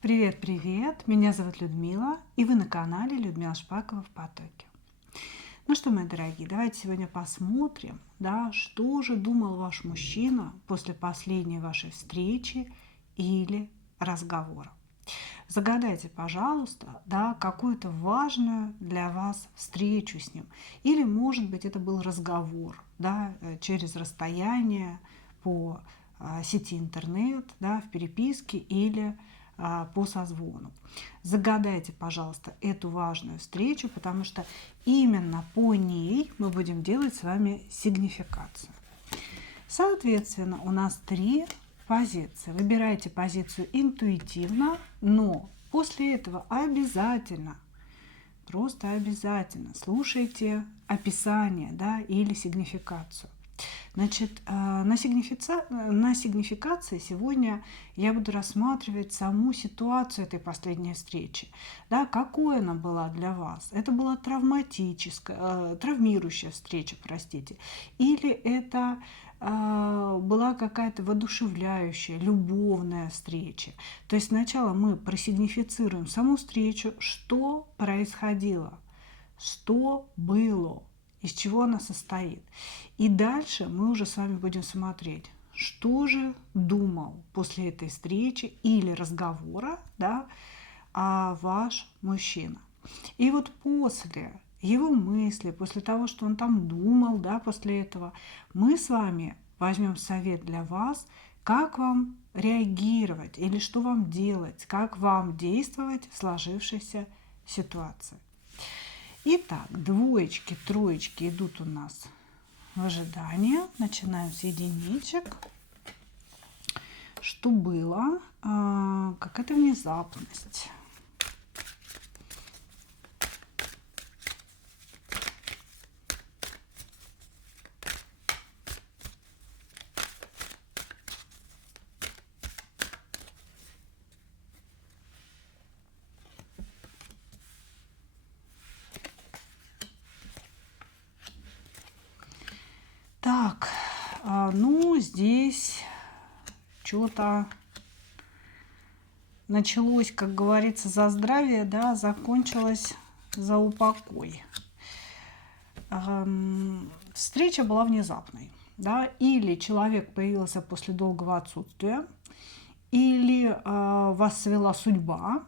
Привет! Меня зовут Людмила, и вы на канале Людмила Шпакова в потоке. Ну что, мои дорогие, давайте сегодня посмотрим, да, что же думал ваш мужчина после последней вашей встречи или разговора. Загадайте, пожалуйста, да, какую-то важную для вас встречу с ним. Или, может быть, это был разговор, да, через расстояние по сети интернет, да, в переписке или по созвону. Загадайте, пожалуйста, эту важную встречу, потому что именно по ней мы будем делать с вами сигнификацию. Соответственно, у нас 3 позиции. Выбирайте позицию интуитивно, но после этого обязательно, просто обязательно слушайте описание, да, или сигнификацию. Значит, на сигнификации сегодня я буду рассматривать саму ситуацию этой последней встречи. Да, какой она была для вас? Это была травмирующая встреча, простите. Или это была какая-то воодушевляющая, любовная встреча. То есть сначала мы просигнифицируем саму встречу, что происходило, что было, из чего она состоит. И дальше мы уже с вами будем смотреть, что же думал после этой встречи или разговора, да, ваш мужчина. И вот после его мысли, после того, что он там думал, да, после этого, мы с вами возьмем совет для вас, как вам реагировать или что вам делать, как вам действовать в сложившейся ситуации. Итак, двоечки, троечки идут у нас в ожидании. Начинаем с единичек. Что было? Какая-то внезапность. Так, ну здесь что-то началось, как говорится, за здравие, да, закончилось за упокой. Встреча была внезапной, да, или человек появился после долгого отсутствия, или вас свела судьба,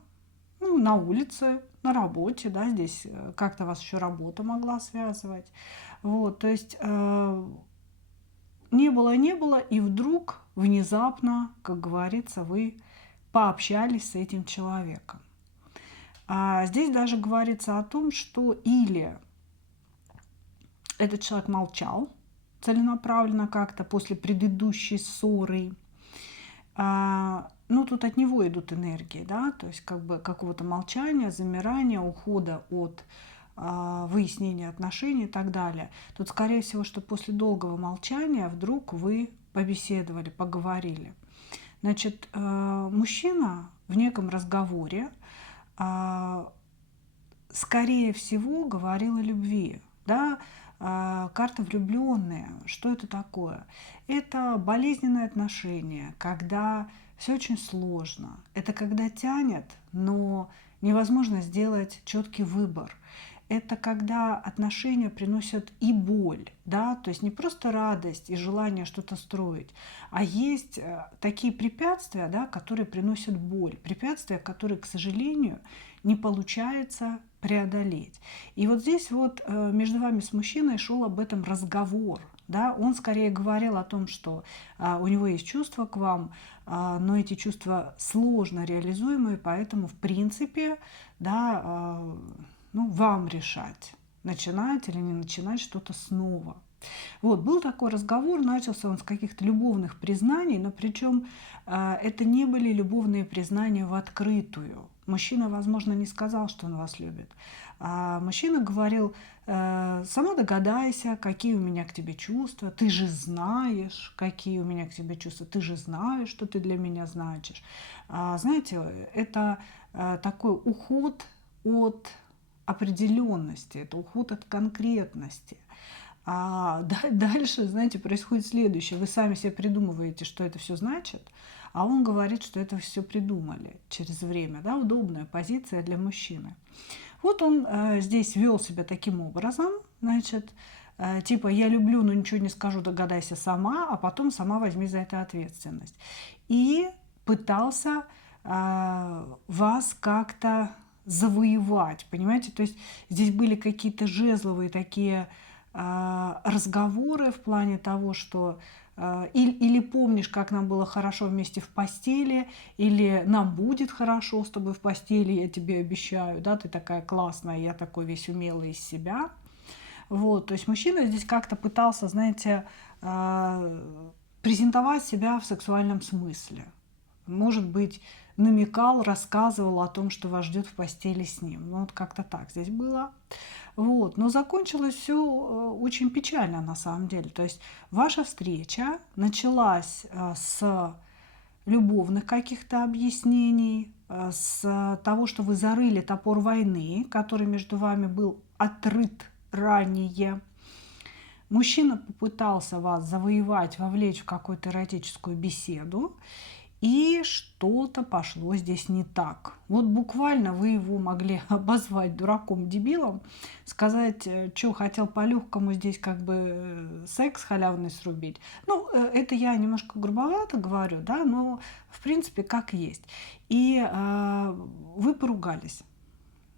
ну, на улице, на работе, да, здесь как-то вас еще работа могла связывать. Вот, то есть не было, и вдруг внезапно, как говорится, вы пообщались с этим человеком. Здесь даже говорится о том, что или этот человек молчал целенаправленно как-то после предыдущей ссоры, ну, тут от него идут энергии, да, то есть как бы какого-то молчания, замирания, ухода от выяснения отношений и так далее. Тут, скорее всего, что после долгого молчания вдруг вы побеседовали, поговорили. Значит, мужчина в неком разговоре, скорее всего, говорил о любви, да, карта влюбленные. Что это такое? Это болезненные отношения, когда все очень сложно. Это когда тянет, но невозможно сделать четкий выбор. Это когда отношения приносят и боль, да, то есть не просто радость и желание что-то строить, а есть такие препятствия, да, которые приносят боль, препятствия, которые, к сожалению, не получается преодолеть. И вот здесь вот между вами с мужчиной шел об этом разговор. Да? Он скорее говорил о том, что у него есть чувства к вам, но эти чувства сложно реализуемые, поэтому в принципе, да, ну, вам решать, начинать или не начинать что-то снова. Вот, был такой разговор, начался он с каких-то любовных признаний, но причем это не были любовные признания в открытую. Мужчина, возможно, не сказал, что он вас любит. Мужчина говорил: сама догадайся, какие у меня к тебе чувства, ты же знаешь, какие у меня к тебе чувства, ты же знаешь, что ты для меня значишь. Знаете, это такой уход от определенности, это уход от конкретности. Дальше, знаете, происходит следующее. Вы сами себе придумываете, что это все значит, а он говорит, что это все придумали через время, да, удобная позиция для мужчины. Вот он здесь вел себя таким образом, значит, типа я люблю, но ничего не скажу, догадайся сама, а потом сама возьми за это ответственность. И пытался вас как-то завоевать, понимаете? То есть здесь были какие-то жезловые такие разговоры в плане того, что или помнишь, как нам было хорошо вместе в постели, или нам будет хорошо с тобой в постели, я тебе обещаю, да, ты такая классная, я такой весь умелый из себя. Вот, то есть мужчина здесь как-то пытался, знаете, презентовать себя в сексуальном смысле. Может быть, намекал, рассказывал о том, что вас ждет в постели с ним. Ну, вот как-то так здесь было. Вот. Но закончилось все очень печально на самом деле. То есть ваша встреча началась с любовных каких-то объяснений, с того, что вы зарыли топор войны, который между вами был отрыт ранее. Мужчина попытался вас завоевать, вовлечь в какую-то эротическую беседу, и что-то пошло здесь не так. Вот буквально вы его могли обозвать дураком-дебилом, сказать, что хотел по-легкому здесь как бы секс халявный срубить. Ну, это я немножко грубовато говорю, да, но в принципе как есть. И вы поругались.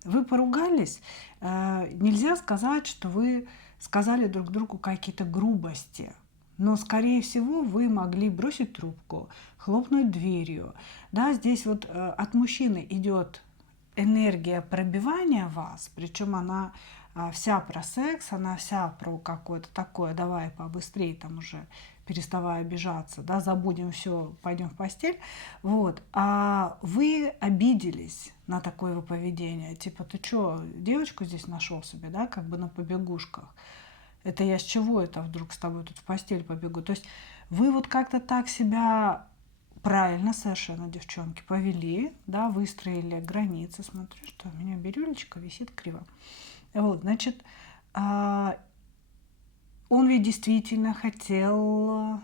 Вы поругались, нельзя сказать, что вы сказали друг другу какие-то грубости. Но, скорее всего, вы могли бросить трубку, хлопнуть дверью. Да, здесь вот от мужчины идет энергия пробивания вас, причем она вся про секс, она вся про какое-то такое, давай побыстрее там уже, переставай обижаться, да, забудем все, пойдем в постель. Вот. А вы обиделись на такое его поведение. Типа, ты что, девочку здесь нашел себе, да, как бы на побегушках? Это я с чего это вдруг с тобой тут в постель побегу? То есть вы вот как-то так себя правильно совершенно, девчонки, повели, да, выстроили границы. Смотрю, что у меня бирюлечка висит криво. Вот, значит, он ведь действительно хотел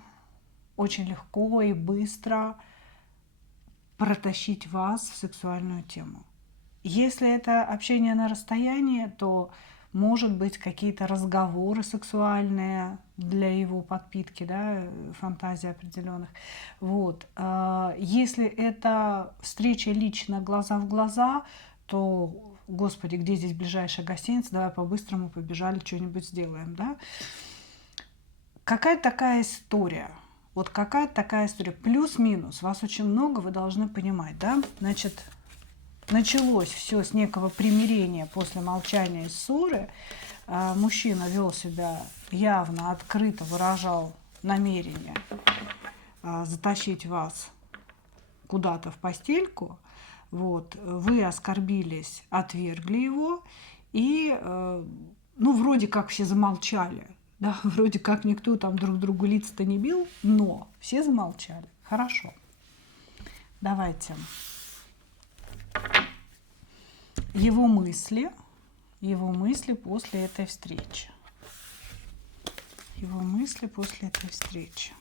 очень легко и быстро протащить вас в сексуальную тему. Если это общение на расстоянии, то может быть какие-то разговоры сексуальные для его подпитки, да, фантазий определенных. Вот. Если это встреча лично глаза в глаза, то, господи, где здесь ближайшая гостиница, давай по-быстрому побежали, что-нибудь сделаем, да. Какая-то такая история. Вот какая-то такая история. Плюс-минус. Вас очень много, вы должны понимать, да. Значит, началось все с некого примирения после молчания и ссоры. Мужчина вел себя явно, открыто выражал намерение затащить вас куда-то в постельку. Вот. Вы оскорбились, отвергли его. И, ну, вроде как все замолчали. Да, вроде как никто там друг другу лица-то не бил, но все замолчали. Хорошо. Давайте. Его мысли после этой встречи. Его мысли после этой встречи.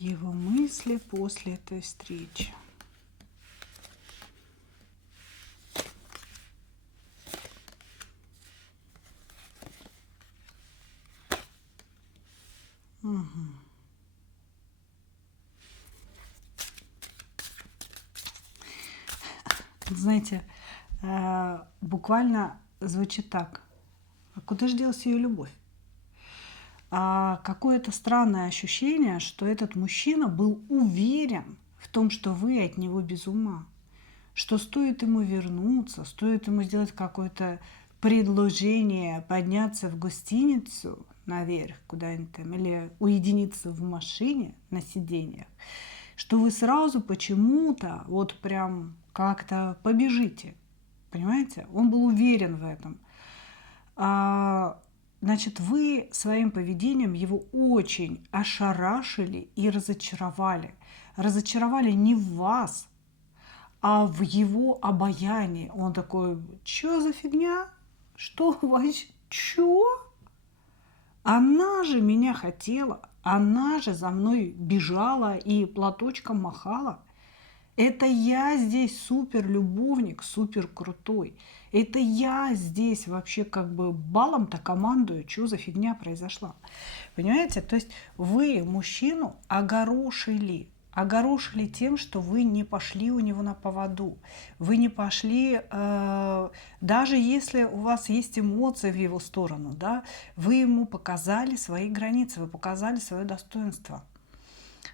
Его мысли после этой встречи. Угу. Знаете, буквально звучит так. А куда же делась ее любовь? Какое-то странное ощущение, что этот мужчина был уверен в том, что вы от него без ума. Что стоит ему вернуться, стоит ему сделать какое-то предложение, подняться в гостиницу наверх куда-нибудь там, или уединиться в машине на сиденьях, что вы сразу почему-то вот прям как-то побежите. Понимаете? Он был уверен в этом. значит, вы своим поведением его очень ошарашили и разочаровали. Разочаровали не в вас, а в его обаянии. Он такой: чё за фигня? Что вообще? Чё? Она же меня хотела, она же за мной бежала и платочком махала. Это я здесь супер любовник, супер крутой. Это я здесь вообще как бы балом-то командую. Что за фигня произошла? Понимаете? То есть вы мужчину огорошили. Огорошили тем, что вы не пошли у него на поводу. Вы не пошли, даже если у вас есть эмоции в его сторону, да, вы ему показали свои границы, вы показали свое достоинство.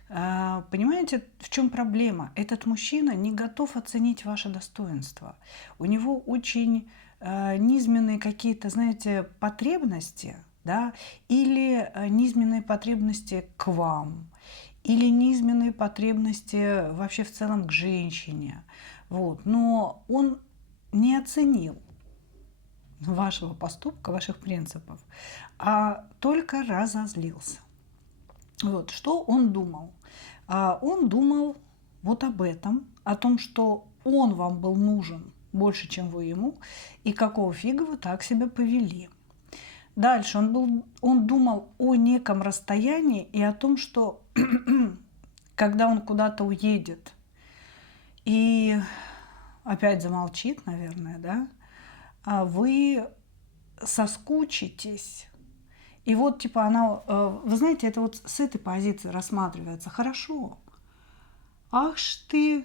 Понимаете, в чем проблема? Этот мужчина не готов оценить ваше достоинство. У него очень низменные какие-то, знаете, потребности, да, или низменные потребности к вам, или низменные потребности вообще в целом к женщине. Вот. Но он не оценил вашего поступка, ваших принципов, а только разозлился. Вот. Что он думал? Он думал вот об этом, о том, что он вам был нужен больше, чем вы ему, и какого фига вы так себя повели. Дальше он думал о неком расстоянии и о том, что когда он куда-то уедет и опять замолчит, наверное, да, вы соскучитесь. И вот, типа, она, вы знаете, это вот с этой позиции рассматривается. Хорошо. Ах ж ты,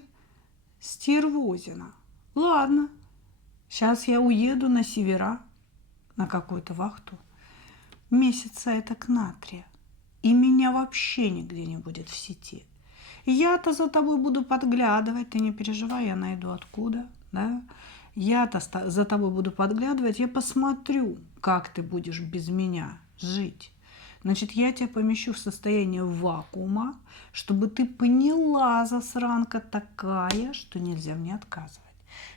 стервозина. Ладно, сейчас я уеду на севера, на какую-то вахту. Месяца это на 3. И меня вообще нигде не будет в сети. Я-то за тобой буду подглядывать, ты не переживай, я найду откуда, да. Я-то за тобой буду подглядывать, я посмотрю, как ты будешь без меня жить. Значит, я тебя помещу в состояние вакуума, чтобы ты поняла, засранка такая, что нельзя мне отказывать.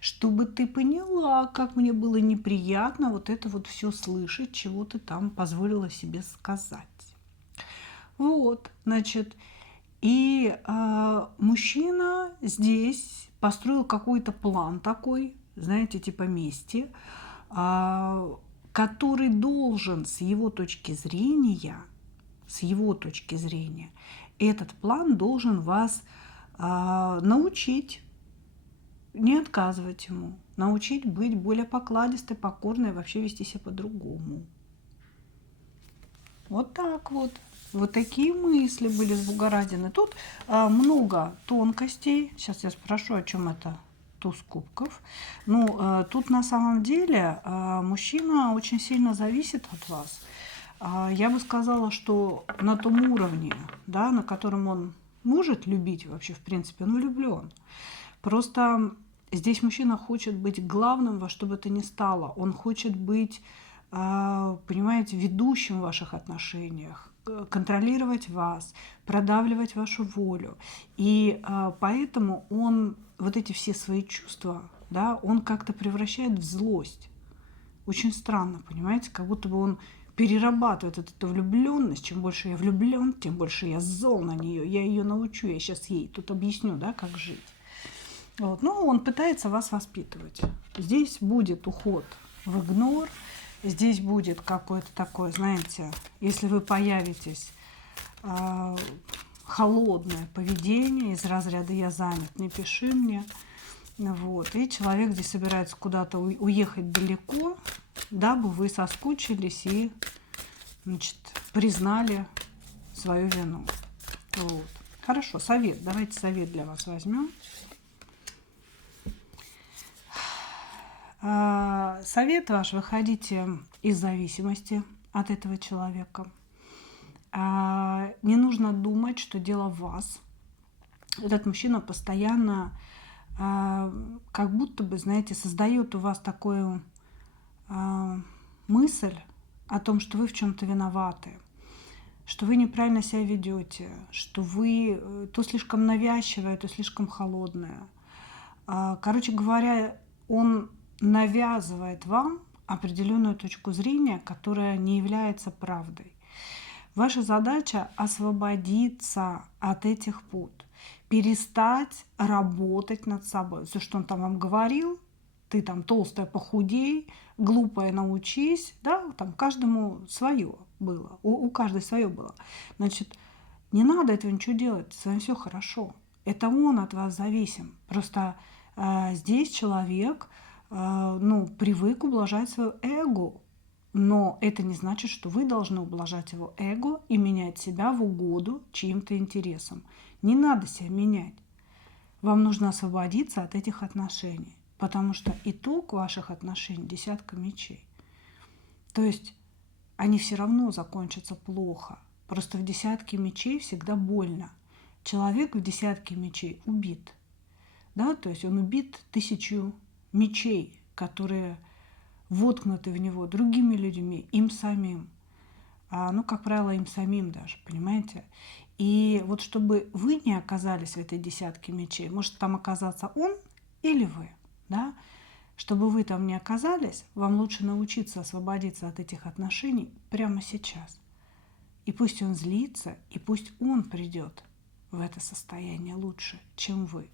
Чтобы ты поняла, как мне было неприятно вот это вот все слышать, чего ты там позволила себе сказать. Вот, значит, и мужчина здесь построил какой-то план такой, знаете, типа мести, который должен с его точки зрения, этот план должен вас научить не отказывать ему, научить быть более покладистой, покорной, вообще вести себя по-другому. Вот так вот. Вот такие мысли были сбугорадены. Тут много тонкостей. Сейчас я спрошу, о чем это туз кубков. Ну, тут на самом деле мужчина очень сильно зависит от вас. Я бы сказала, что на том уровне, да, на котором он может любить вообще, в принципе, он влюблен. Просто здесь мужчина хочет быть главным во что бы то ни стало. Он хочет быть, понимаете, ведущим в ваших отношениях, контролировать вас, продавливать вашу волю. И поэтому он вот эти все свои чувства, да, он как-то превращает в злость. Очень странно, понимаете, как будто бы он перерабатывает эту влюбленность. Чем больше я влюблен, тем больше я зол на нее. Я ее научу, я сейчас ей тут объясню, да, как жить. Вот. Ну, он пытается вас воспитывать. Здесь будет уход в игнор, здесь будет какое-то такое, знаете, если вы появитесь, холодное поведение из разряда «я занят, не пиши мне». Вот. И человек здесь собирается куда-то уехать далеко, дабы вы соскучились и, значит, признали свою вину. Вот. Хорошо, совет. Давайте совет для вас возьмем. Совет ваш: выходите из зависимости от этого человека. Не нужно думать, что дело в вас. Этот мужчина постоянно как будто бы, знаете, создает у вас такую мысль о том, что вы в чем-то виноваты, что вы неправильно себя ведете, что вы то слишком навязчивая, то слишком холодная. Короче говоря, он навязывает вам определенную точку зрения, которая не является правдой. Ваша задача освободиться от этих пут, перестать работать над собой. Все, что он там вам говорил, ты там толстая, похудей, глупая, научись, да, там каждому свое было, у каждой свое было. Значит, не надо этого ничего делать, с вами все хорошо. Это он от вас зависим. Просто здесь человек, привык ублажать свое эго. Но это не значит, что вы должны ублажать его эго и менять себя в угоду чьим-то интересам. Не надо себя менять. Вам нужно освободиться от этих отношений, потому что итог ваших отношений – десятка мечей. То есть они все равно закончатся плохо. Просто в десятке мечей всегда больно. Человек в десятке мечей убит. Да? То есть он убит 1000 мечей, которые воткнуты в него другими людьми, им самим. Как правило, им самим даже, понимаете? И вот чтобы вы не оказались в этой десятке мечей, может там оказаться он или вы, да? Чтобы вы там не оказались, вам лучше научиться освободиться от этих отношений прямо сейчас. И пусть он злится, и пусть он придет в это состояние лучше, чем вы.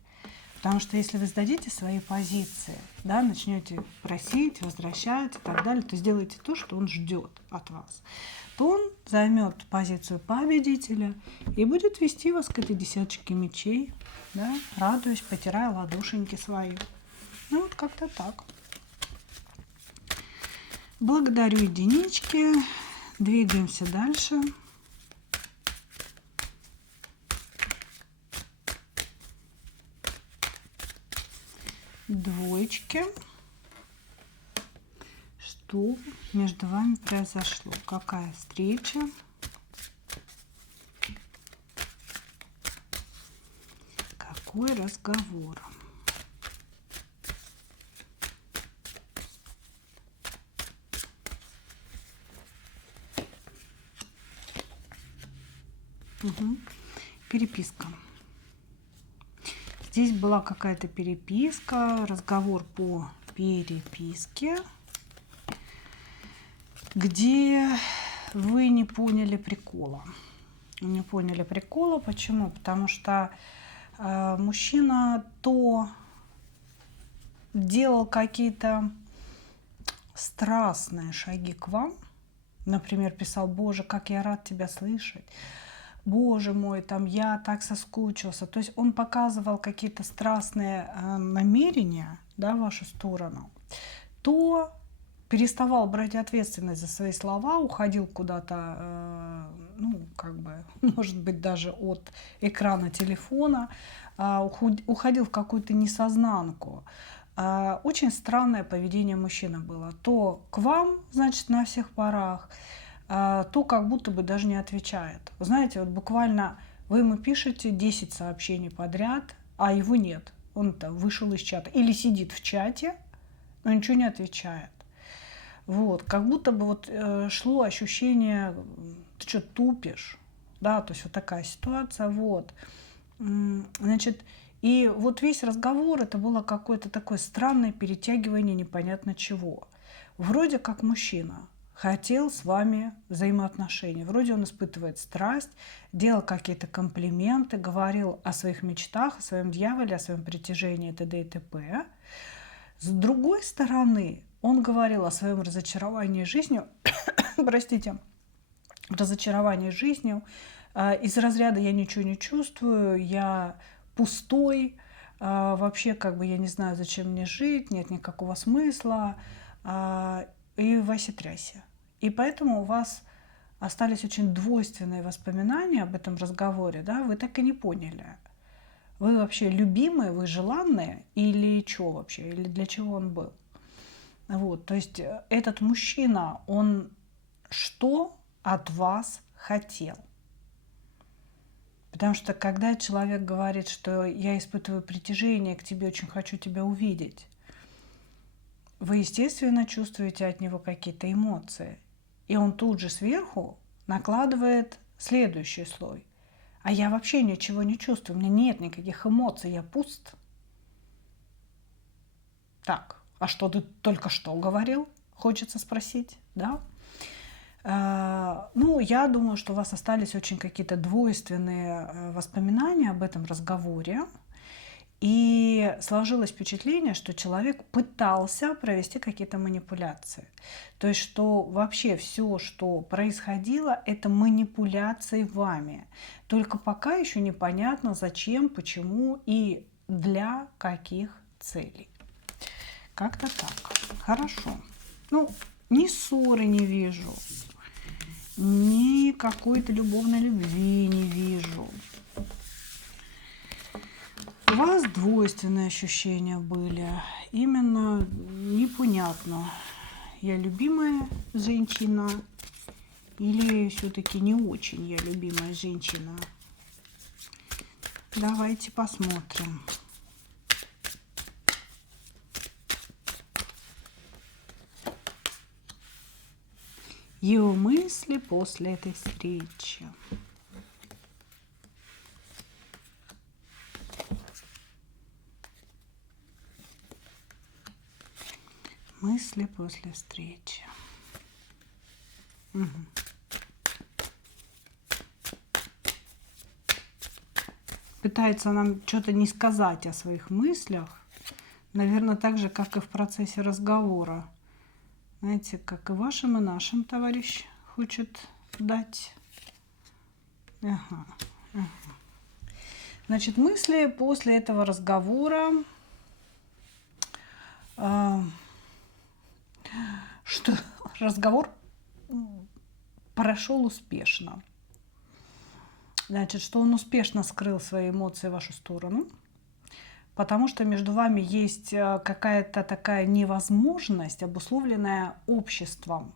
Потому что если вы сдадите свои позиции, да, начнете просить, возвращать и так далее, то сделаете то, что он ждет от вас, то он займет позицию победителя и будет вести вас к этой десяточке мечей, да, радуясь, потирая ладошеньки свои. Вот как-то так. Благодарю единички. Двигаемся дальше. Двоечки. Что между вами произошло? Какая встреча? Какой разговор? Переписка. Здесь была какая-то переписка, разговор по переписке, где вы не поняли прикола. Не поняли прикола. Почему? Потому что мужчина то делал какие-то страстные шаги к вам. Например, писал: «Боже, как я рад тебя слышать. Боже мой, там я так соскучился». То есть он показывал какие-то страстные намерения, да, в вашу сторону. То переставал брать ответственность за свои слова, уходил куда-то, может быть, даже от экрана телефона, уходил в какую-то несознанку. Очень странное поведение мужчины было. То к вам, значит, на всех парах, то как будто бы даже не отвечает. Знаете, вот буквально вы ему пишете 10 сообщений подряд, а его нет. Он-то вышел из чата. Или сидит в чате, но ничего не отвечает. Вот, как будто бы вот шло ощущение: ты что, тупишь? Да, то есть вот такая ситуация. Вот. Значит, и вот весь разговор это было какое-то такое странное перетягивание непонятно чего. Вроде как мужчина хотел с вами взаимоотношения. Вроде он испытывает страсть, делал какие-то комплименты, говорил о своих мечтах, о своем дьяволе, о своем притяжении т.д. и т.п. С другой стороны, он говорил о своем разочаровании жизнью, простите, разочаровании жизнью, из разряда: я ничего не чувствую, я пустой, вообще я не знаю, зачем мне жить, нет никакого смысла, и вася-тряся. И поэтому у вас остались очень двойственные воспоминания об этом разговоре, да, вы так и не поняли. Вы вообще любимые, вы желанные или что вообще, или для чего он был? Вот, то есть этот мужчина, он что от вас хотел? Потому что когда человек говорит, что я испытываю притяжение к тебе, очень хочу тебя увидеть, вы, естественно, чувствуете от него какие-то эмоции. И он тут же сверху накладывает следующий слой. А я вообще ничего не чувствую, у меня нет никаких эмоций, я пуст. Так, а что ты только что говорил? хочется спросить, да? Ну, я думаю, что у вас остались очень какие-то двойственные воспоминания об этом разговоре. И сложилось впечатление, что человек пытался провести какие-то манипуляции. То есть, что вообще все, что происходило, это манипуляции вами. Только пока еще непонятно, зачем, почему и для каких целей. Как-то так. Хорошо. Ну, ни ссоры не вижу, ни какой-то любовной любви не вижу. У вас двойственные ощущения были. Именно непонятно, я любимая женщина или все-таки не очень я любимая женщина. Давайте посмотрим. Его мысли после этой встречи. Мысли после встречи. Угу. Пытается нам что-то не сказать о своих мыслях. Наверное, так же, как и в процессе разговора. Знаете, как и вашим, и нашим товарищ хочет дать. Ага, ага. Значит, мысли после этого разговора, что разговор прошел успешно. Значит, что он успешно скрыл свои эмоции в вашу сторону, потому что между вами есть какая-то такая невозможность, обусловленная обществом.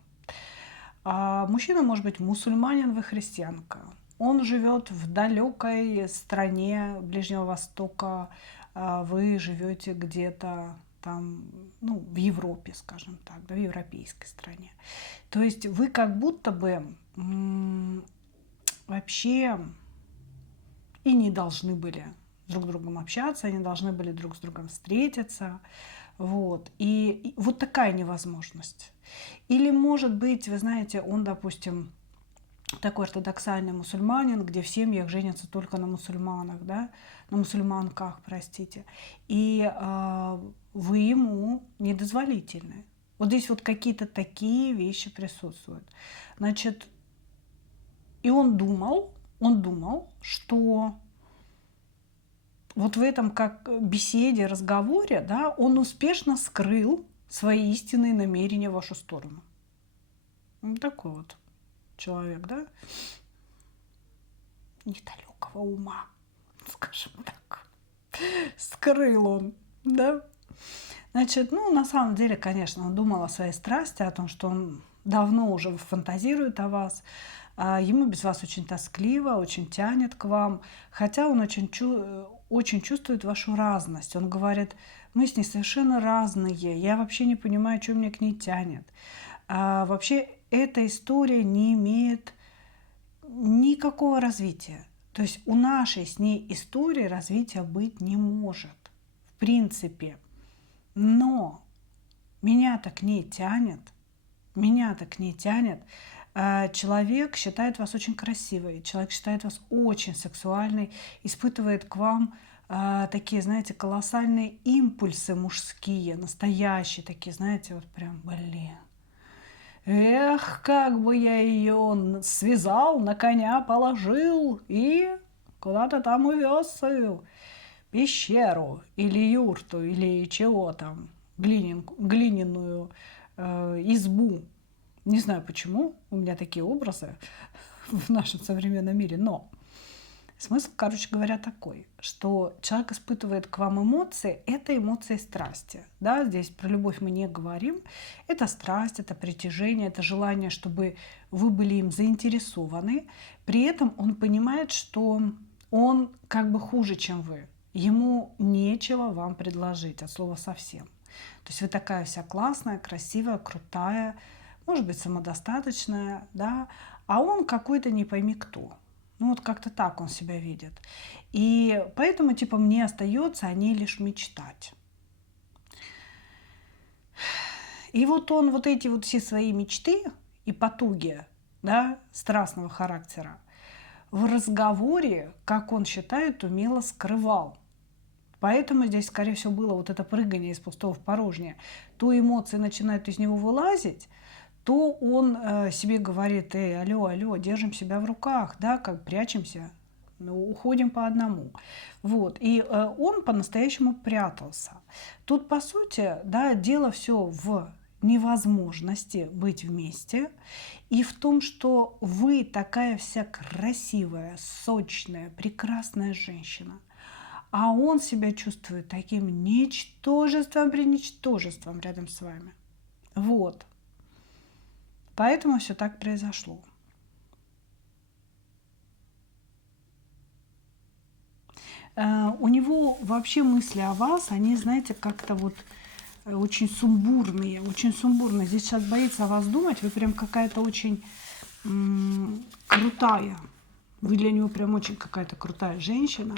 Мужчина может быть мусульманин, вы христианка. Он живет в далекой стране Ближнего Востока, вы живете где-то там, ну, в Европе, скажем так, да, в европейской стране. То есть вы как будто бы вообще и не должны были друг с другом общаться, они должны были друг с другом встретиться. Вот. И вот такая невозможность. Или, может быть, вы знаете, он, допустим, такой ортодоксальный мусульманин, где в семьях женятся только на мусульманах, да, на мусульманках, простите, и вы ему недозволительны. Вот здесь вот какие-то такие вещи присутствуют. Значит, и он думал, что вот в этом как беседе, разговоре, да, он успешно скрыл свои истинные намерения в вашу сторону. Вот такой вот человек, да, недалекого ума, скажем так, скрыл он, да. Значит, ну, на самом деле, конечно, он думал о своей страсти, о том, что он давно уже фантазирует о вас, ему без вас очень тоскливо, очень тянет к вам, хотя он очень чувствует вашу разность. Он говорит, мы с ней совершенно разные, я вообще не понимаю, что меня к ней тянет. Вообще эта история не имеет никакого развития. То есть у нашей с ней истории развития быть не может, в принципе. Но меня-то к ней тянет, Человек считает вас очень красивой, человек считает вас очень сексуальной, испытывает к вам такие, знаете, колоссальные импульсы мужские, настоящие такие, знаете, вот прям, блин. Эх, как бы я ее связал, на коня положил и куда-то там увез ее, пещеру или юрту или чего там, глиняную избу. Не знаю почему, у меня такие образы в нашем современном мире, но смысл, короче говоря, такой, что человек испытывает к вам эмоции, это эмоции страсти. Да? Здесь про любовь мы не говорим. Это страсть, это притяжение, это желание, чтобы вы были им заинтересованы. При этом он понимает, что он как бы хуже, чем вы. Ему нечего вам предложить, от слова совсем. То есть вы такая вся классная, красивая, крутая, может быть, самодостаточная, да, а он какой-то не пойми кто. Ну вот как-то так он себя видит. И поэтому, типа, мне остается о ней лишь мечтать. И вот он вот эти вот все свои мечты и потуги, да, страстного характера в разговоре, как он считает, умело скрывал. Поэтому здесь, скорее всего, было вот это прыгание из пустого в порожнее. То эмоции начинают из него вылазить, то он себе говорит: эй, алло, алло, держим себя в руках, да, как прячемся, ну, уходим по одному. Вот. И он по-настоящему прятался. Тут, по сути, да, дело все в невозможности быть вместе и в том, что вы такая вся красивая, сочная, прекрасная женщина, а он себя чувствует таким ничтожеством при ничтожеством рядом с вами. Вот. Поэтому все так произошло. У него вообще мысли о вас, они, знаете, как-то вот очень сумбурные, очень сумбурные. Здесь сейчас боится о вас думать, вы прям какая-то очень крутая. Вы для него прям очень какая-то крутая женщина.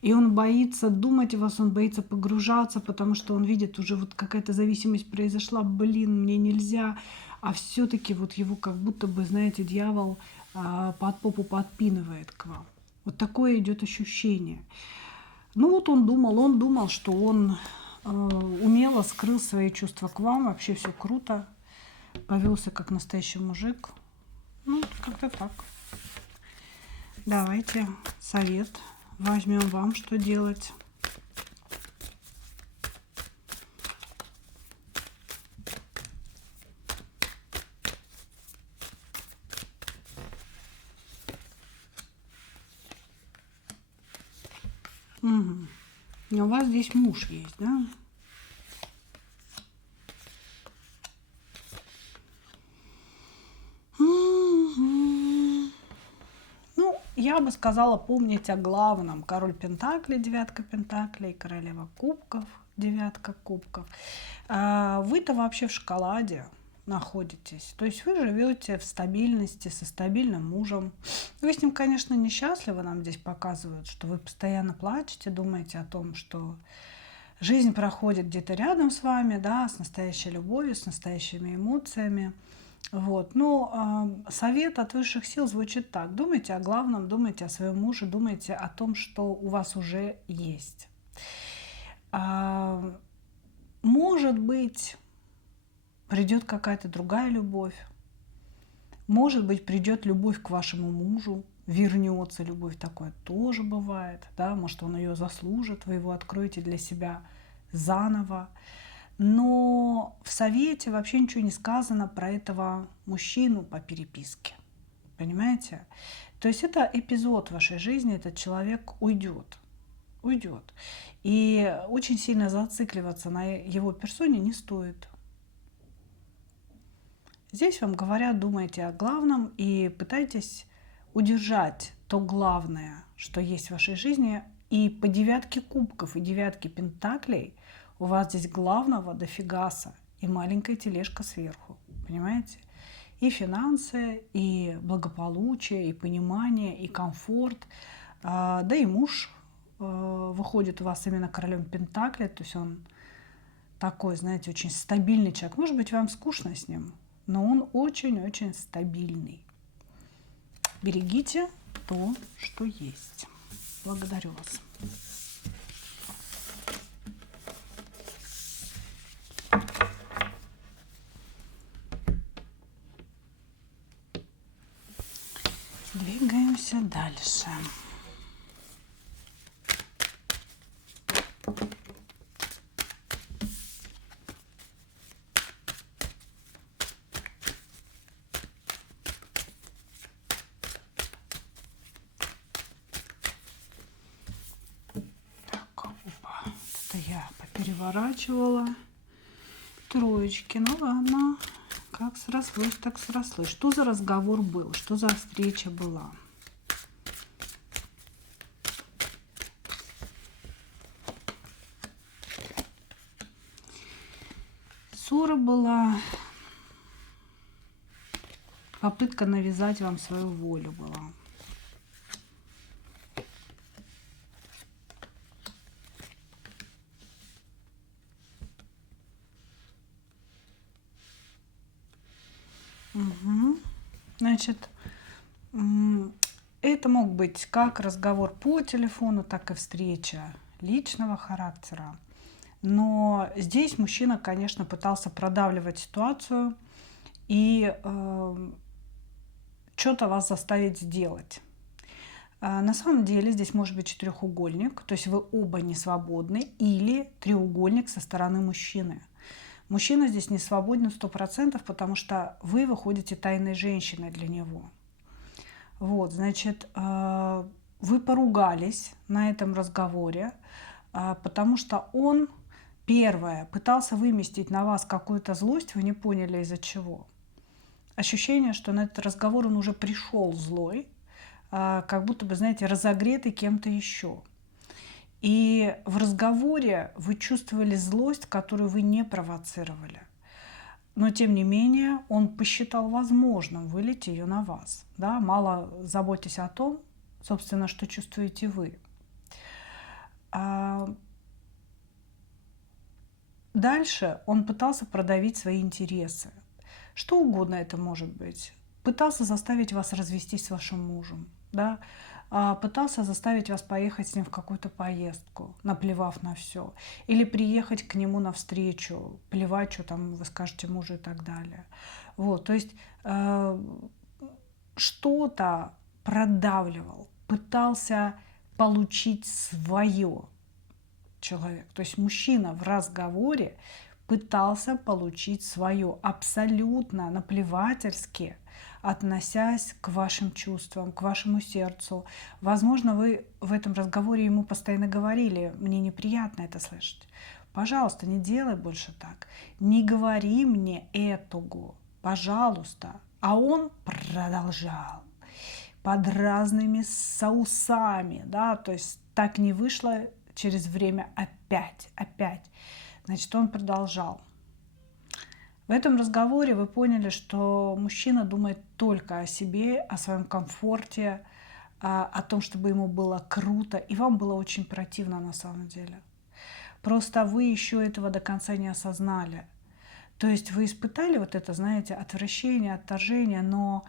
И он боится думать о вас, он боится погружаться, потому что он видит, уже вот какая-то зависимость произошла, блин, мне нельзя. А все-таки вот его как будто бы, знаете, дьявол под попу подпинывает к вам. Вот такое идет ощущение. Ну вот он думал, что он умело скрыл свои чувства к вам, вообще все круто, повелся как настоящий мужик. Ну, как-то так. Давайте совет возьмем вам, что делать. Угу. У вас здесь муж есть, да? Ну, я бы сказала, помнить о главном. Король Пентаклей, девятка Пентаклей, королева кубков, девятка кубков. Вы-то вообще в шоколаде находитесь. То есть вы живете в стабильности, со стабильным мужем. Вы с ним, конечно, несчастливы, нам здесь показывают, что вы постоянно плачете, думаете о том, что жизнь проходит где-то рядом с вами, да, с настоящей любовью, с настоящими эмоциями. Вот. Но совет от высших сил звучит так. Думайте о главном, думайте о своем муже, думайте о том, что у вас уже есть. Может быть, придет какая-то другая любовь. Может быть, придет любовь к вашему мужу, вернется любовь, такое тоже бывает. Да? Может, он ее заслужит, вы его откроете для себя заново. Но в совете вообще ничего не сказано про этого мужчину по переписке. Понимаете? То есть это эпизод вашей жизни, этот человек уйдет. Уйдет. И очень сильно зацикливаться на его персоне не стоит. Здесь вам говорят, думайте о главном и пытайтесь удержать то главное, что есть в вашей жизни. И по девятке кубков и девятке пентаклей у вас здесь главного дофигаса и маленькая тележка сверху. Понимаете? И финансы, и благополучие, и понимание, и комфорт. Да и муж выходит у вас именно королем пентаклей. То есть он такой, знаете, очень стабильный человек. Может быть, вам скучно с ним, но он очень-очень стабильный. Берегите то, что есть. Благодарю вас. Двигаемся дальше. Это я попереворачивала троечки. Ну ладно, как срослось, так срослось. Что за разговор был? Что за встреча была? Ссора была, попытка навязать вам свою волю была. Значит, это мог быть как разговор по телефону, так и встреча личного характера. Но здесь мужчина, конечно, пытался продавливать ситуацию и что-то вас заставить сделать. На самом деле здесь может быть четырехугольник, то есть вы оба не свободны, или треугольник со стороны мужчины. Мужчина здесь не свободен 100%, потому что вы выходите тайной женщиной для него. Вот, значит, вы поругались на этом разговоре, потому что он, первое, пытался выместить на вас какую-то злость, вы не поняли из-за чего. Ощущение, что на этот разговор он уже пришел злой, как будто бы, знаете, разогретый кем-то еще. И в разговоре вы чувствовали злость, которую вы не провоцировали. Но, тем не менее, он посчитал возможным вылить ее на вас. Да? Мало заботьтесь о том, собственно, что чувствуете вы. Дальше он пытался продавить свои интересы. Что угодно это может быть. Пытался заставить вас развестись с вашим мужем. Да? Пытался заставить вас поехать с ним в какую-то поездку, наплевав на все. Или приехать к нему навстречу, плевать, что там вы скажете мужу и так далее. Вот, то есть что-то продавливал, пытался получить свое человек. То есть мужчина в разговоре пытался получить свое, абсолютно наплевательски относясь к вашим чувствам, к вашему сердцу. Возможно, вы в этом разговоре ему постоянно говорили: мне неприятно это слышать. Пожалуйста, не делай больше так. Не говори мне этого, пожалуйста. А он продолжал под разными соусами, да, то есть так не вышло, через время опять. Значит, он продолжал. В этом разговоре вы поняли, что мужчина думает только о себе, о своем комфорте, о том, чтобы ему было круто, и вам было очень противно на самом деле. Просто вы еще этого до конца не осознали. То есть вы испытали вот это, знаете, отвращение, отторжение, но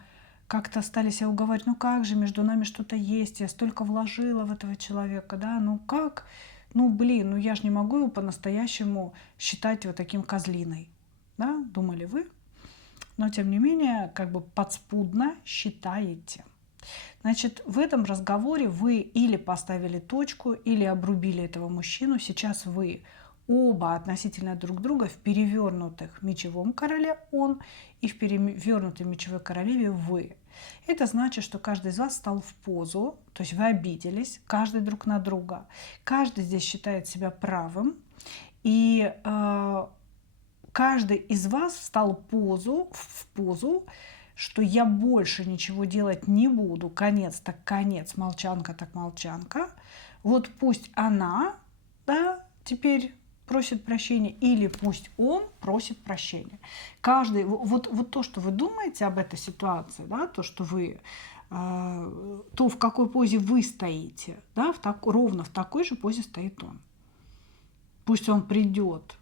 как-то стали себя уговаривать: ну как же, между нами что-то есть, я столько вложила в этого человека, да, ну как, ну блин, ну я же не могу его по-настоящему считать вот таким козлиной. Да, думали вы, но тем не менее как бы подспудно считаете. Значит, в этом разговоре вы или поставили точку, или обрубили этого мужчину. Сейчас вы оба относительно друг друга в перевернутых мечевом короле он и в перевернутой мечевой королеве вы. Это значит, что каждый из вас встал в позу, то есть вы обиделись, каждый друг на друга. Каждый здесь считает себя правым, и каждый из вас встал в позу, что я больше ничего делать не буду. Конец так конец, молчанка так молчанка. Вот пусть она, да, теперь просит прощения, или пусть он просит прощения. Каждый, вот то, что вы думаете об этой ситуации, да, то, что вы, то, в какой позе вы стоите, да, ровно в такой же позе стоит он. Пусть он придет,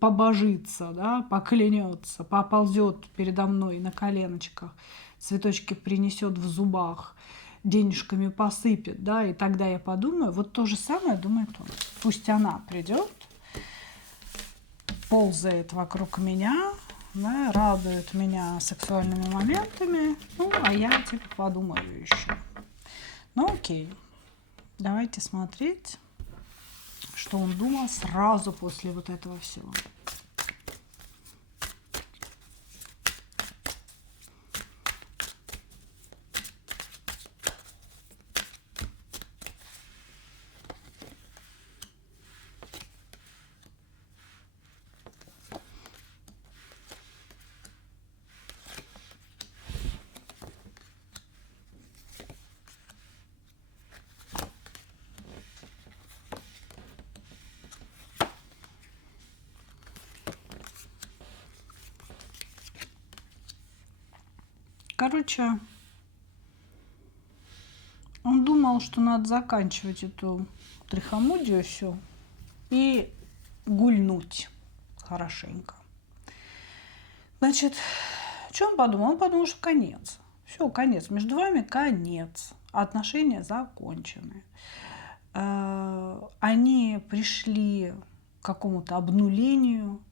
побожится, да, поклянется, поползет передо мной на коленочках, цветочки принесет в зубах, денежками посыпет, да, и тогда я подумаю, вот то же самое думает он. Пусть она придет, ползает вокруг меня, да, радует меня сексуальными моментами, ну, а я типа подумаю еще. Ну, окей, давайте смотреть, что он думал сразу после вот этого всего. Короче, он думал, что надо заканчивать эту трихомудию всю и гульнуть хорошенько. Значит, Что он подумал? Он подумал, что конец. Все, конец. Между вами конец. Отношения закончены. Они пришли к какому-то обнулению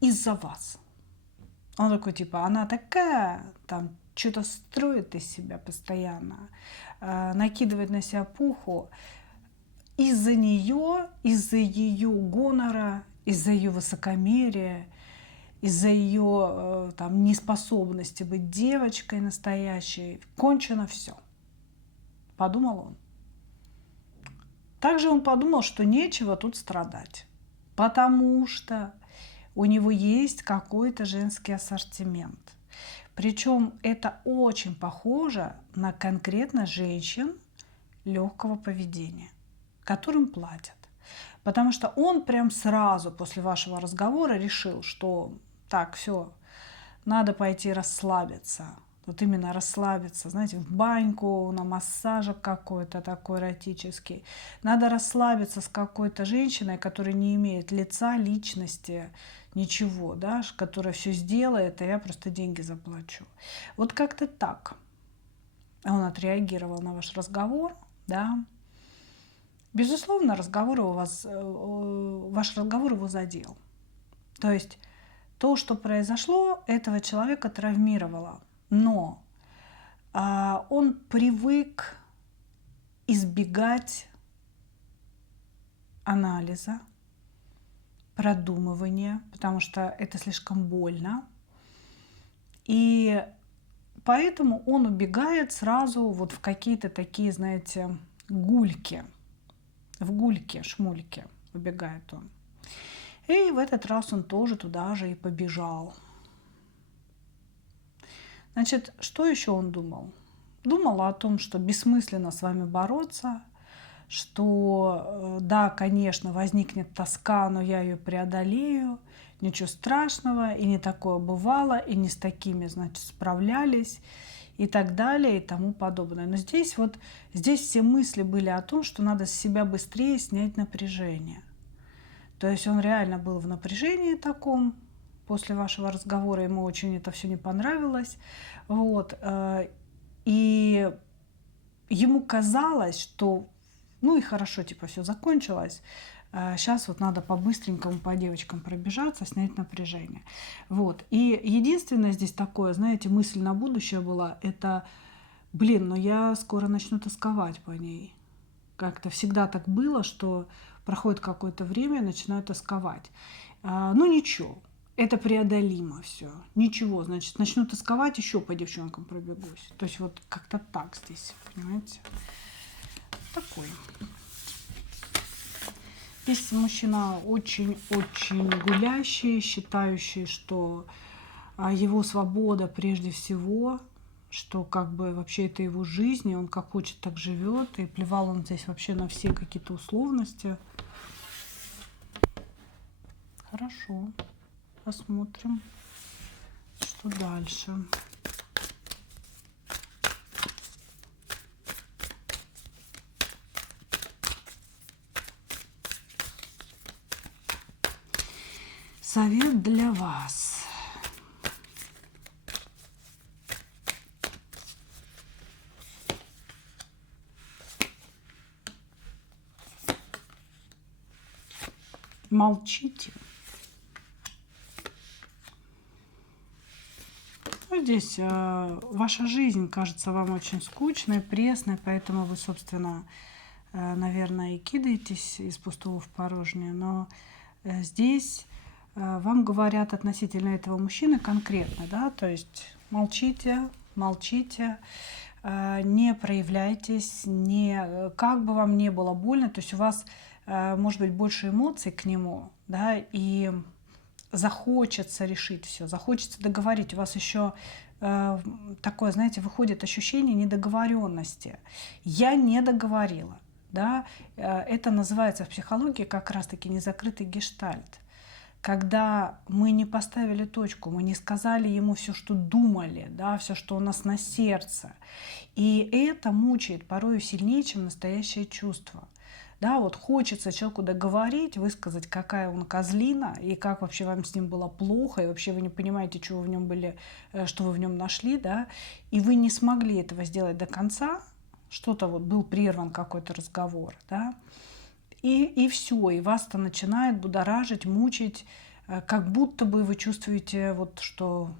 из-за вас. Он такой, типа, она такая, там, что-то строит из себя постоянно, накидывает на себя пуху. Из-за нее, из-за ее гонора, из-за ее высокомерия, из-за ее там, неспособности быть девочкой настоящей, кончено все. Подумал он. Также он подумал, что нечего тут страдать, потому что у него есть какой-то женский ассортимент. Причем это очень похоже на конкретно женщин легкого поведения, которым платят. Потому что он прям сразу после вашего разговора решил, что так, все, надо пойти расслабиться. Вот именно расслабиться, знаете, в баньку, на массажик какой-то такой эротический. Надо расслабиться с какой-то женщиной, которая не имеет лица, личности, ничего, да, которая все сделает, а я просто деньги заплачу. Вот как-то так он отреагировал на ваш разговор, да. Безусловно, ваш разговор его задел. То есть то, что произошло, этого человека травмировало. Но он привык избегать анализа, продумывания, потому что это слишком больно. И поэтому он убегает сразу вот в какие-то такие, знаете, гульки. В гульки, шмульки убегает он. И в этот раз он тоже туда же и побежал. Значит, что еще он думал? Думал о том, что бессмысленно с вами бороться, что да, конечно, возникнет тоска, но я ее преодолею, ничего страшного, и не такое бывало, и не с такими, значит, справлялись, и так далее, и тому подобное. Но здесь все мысли были о том, что надо с себя быстрее снять напряжение. То есть он реально был в напряжении таком. После вашего разговора ему очень это все не понравилось. Вот. И ему казалось, что ну и хорошо, типа все закончилось. Сейчас вот надо по-быстренькому по девочкам пробежаться, снять напряжение. Вот. И единственное здесь такое, знаете, мысль на будущее была, это, ну я скоро начну тосковать по ней. Как-то всегда так было, что проходит какое-то время, начинаю тосковать. Ну ничего. Это преодолимо все. Ничего, значит, начну тосковать, еще по девчонкам пробегусь. То есть вот как-то так здесь, понимаете? Такой. Здесь мужчина очень-очень гулящий, считающий, что его свобода прежде всего, что как бы вообще это его жизнь, и он как хочет, так живет, и плевал он здесь вообще на все какие-то условности. Хорошо. Посмотрим, что дальше. Совет для вас. Молчите. Здесь ваша жизнь кажется вам очень скучной, пресной, поэтому вы, собственно, наверное, и кидаетесь из пустого в порожнее. Но здесь вам говорят относительно этого мужчины конкретно, да, то есть молчите, не проявляйтесь, как бы вам не было больно, то есть у вас может быть больше эмоций к нему, да, и захочется решить все, захочется договорить. У вас еще такое, знаете, выходит ощущение недоговоренности. Я не договорила, да, это называется в психологии как раз-таки незакрытый гештальт. Когда мы не поставили точку, мы не сказали ему все, что думали, да, все, что у нас на сердце. И это мучает порою сильнее, чем настоящее чувство. Да, вот хочется человеку договорить, высказать, какая он козлина, и как вообще вам с ним было плохо, и вообще вы не понимаете, что вы в нем были, что вы в нем нашли, да, и вы не смогли этого сделать до конца, что-то вот был прерван какой-то разговор, да, и все, и вас-то начинает будоражить, мучить, как будто бы вы чувствуете, вот, что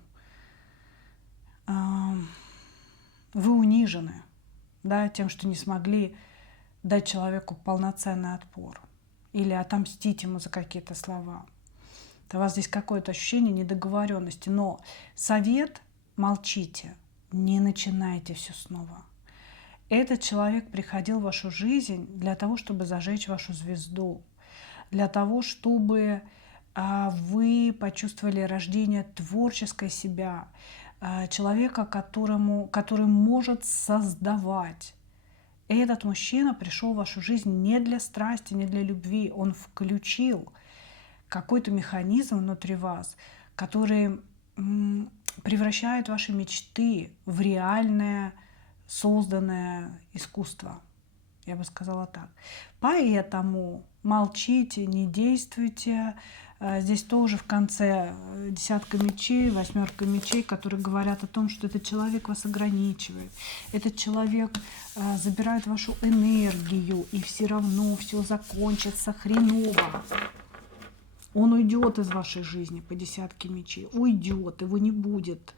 а, вы унижены, да, тем, что не смогли дать человеку полноценный отпор или отомстить ему за какие-то слова. У вас здесь какое-то ощущение недоговоренности. Но совет: молчите, не начинайте все снова. Этот человек приходил в вашу жизнь для того, чтобы зажечь вашу звезду, для того, чтобы вы почувствовали рождение творческой себя, человека, который может создавать. Этот мужчина пришел в вашу жизнь не для страсти, не для любви. Он включил какой-то механизм внутри вас, который превращает ваши мечты в реальное, созданное искусство. Я бы сказала так. Поэтому молчите, не действуйте. Здесь тоже в конце десятка мечей, восьмерка мечей, которые говорят о том, что этот человек вас ограничивает. Этот человек забирает вашу энергию, и все равно все закончится хреново. Он уйдет из вашей жизни по десятке мечей. Уйдет, его не будет.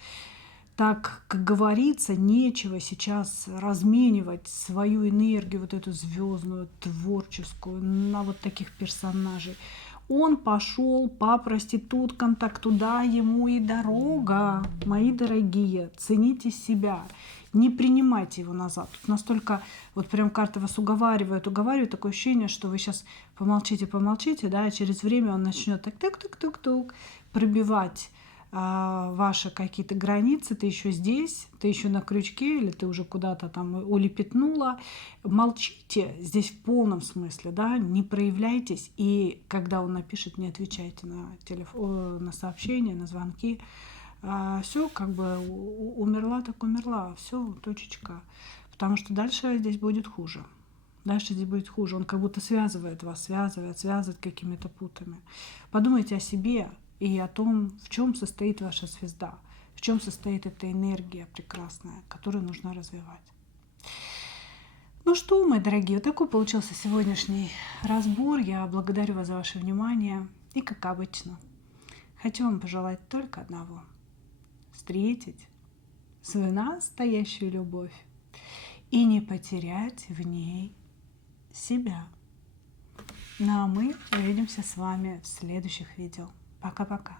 Так, как говорится, нечего сейчас разменивать свою энергию, вот эту звездную, творческую, на вот таких персонажей. Он пошел по проституткам, так туда ему и дорога. Мои дорогие, цените себя. Не принимайте его назад. Тут настолько, вот прям карты вас уговаривают, такое ощущение, что вы сейчас помолчите, да, и через время он начнет так пробивать ваши какие-то границы, ты еще здесь, ты еще на крючке, или ты уже куда-то там улепетнула. Молчите здесь в полном смысле, да, не проявляйтесь, и когда он напишет, не отвечайте на телефон, на сообщения, на звонки. Все, как бы умерла, так умерла, все, точечка. Потому что дальше здесь будет хуже. Дальше здесь будет хуже. Он как будто связывает вас, связывает какими-то путами. Подумайте о себе и о том, в чем состоит ваша звезда, в чем состоит эта энергия прекрасная, которую нужно развивать. Ну что, мои дорогие, вот такой получился сегодняшний разбор. Я благодарю вас за ваше внимание. И, как обычно, хочу вам пожелать только одного: встретить свою настоящую любовь и не потерять в ней себя. Ну а мы увидимся с вами в следующих видео. Пока-пока.